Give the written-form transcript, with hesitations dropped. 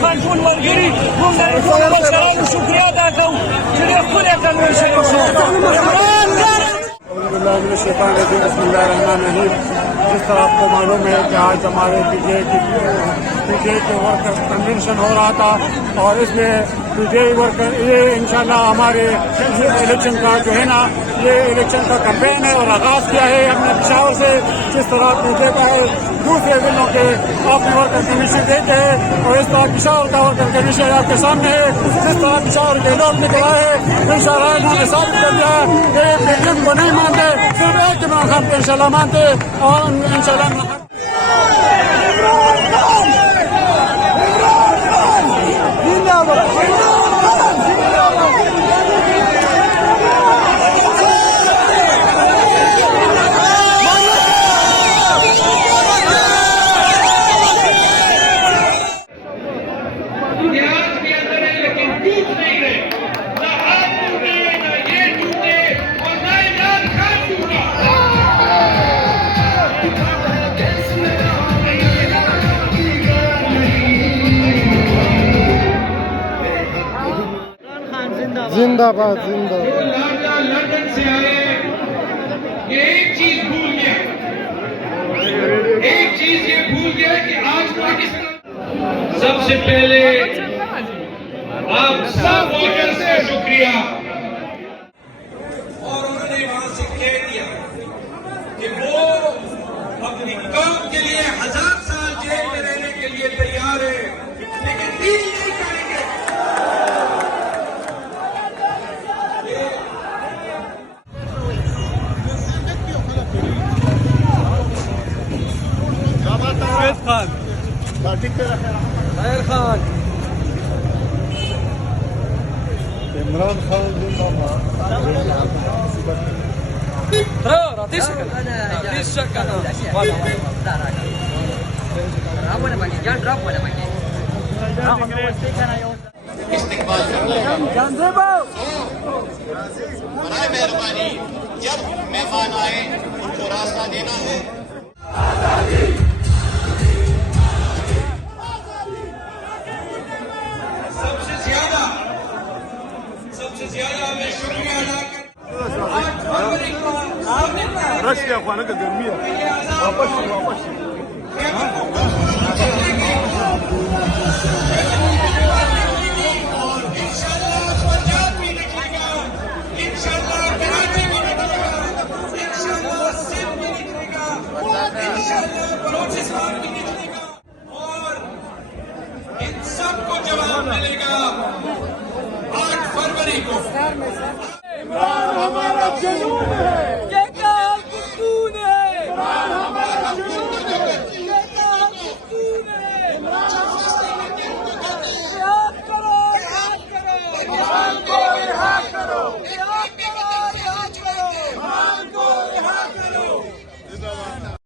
Khan tool मलगिरी शुक्रिया अदा करूँ खुले कन्वेंशन जिस तरह आपको मालूम है कि आज हमारे पीटीआई के वर्कर्स कन्वेंशन हो रहा था और इसमें पीटीआई वर्कर ये इंशाल्लाह हमारे इलेक्शन का जो है ना ये इलेक्शन का कैंपेन है और आगाज किया है हमने पिशावर से। जिस तरह आपने देखा है दूसरे जिलों के अपने वर्कर कमीशन देते हैं और इस तरह पिशावर का वर्कर कमीशन आपके सामने है। जिस तरह पिशावर के लोग निकला है इंशाल्लाह इन्होंने साबित कर दिया कि पीटीएम को नहीं मानते, सिर्फ एक इमरान खान को इंशाल्लाह मानते और इंशाल्लाह जिंदाबाद जिंदाबाद। लंदन से आए ये एक चीज भूल गया कि आज पाकिस्तान सबसे पहले आप सब वोटर्स का शुक्रिया। और उन्होंने वहां से कह दिया कि वो अपनी कौम के लिए 1000 साल जेल में रहने के लिए तैयार है लेकिन डील नहीं करेंगे। खान खैर खान इमरान खान जिंदाबाद। बराए मेहरबानी जब मेहमान आए उनको रास्ता देना है। सबसे ज्यादा मैं शुक्रिया अदा रशिया खाना का गर्मी है वापस इंशाल्लाह पंजाब भी निकलेगा, इंशाल्लाह कराची भी निकलेगा, इंशाल्लाह सिंध भी निकलेगा, इंशाल्लाह बलूचिस्तान भी निकलेगा और इन सबको जवाब मिलेगा 8 फरवरी को। इमरान हमारा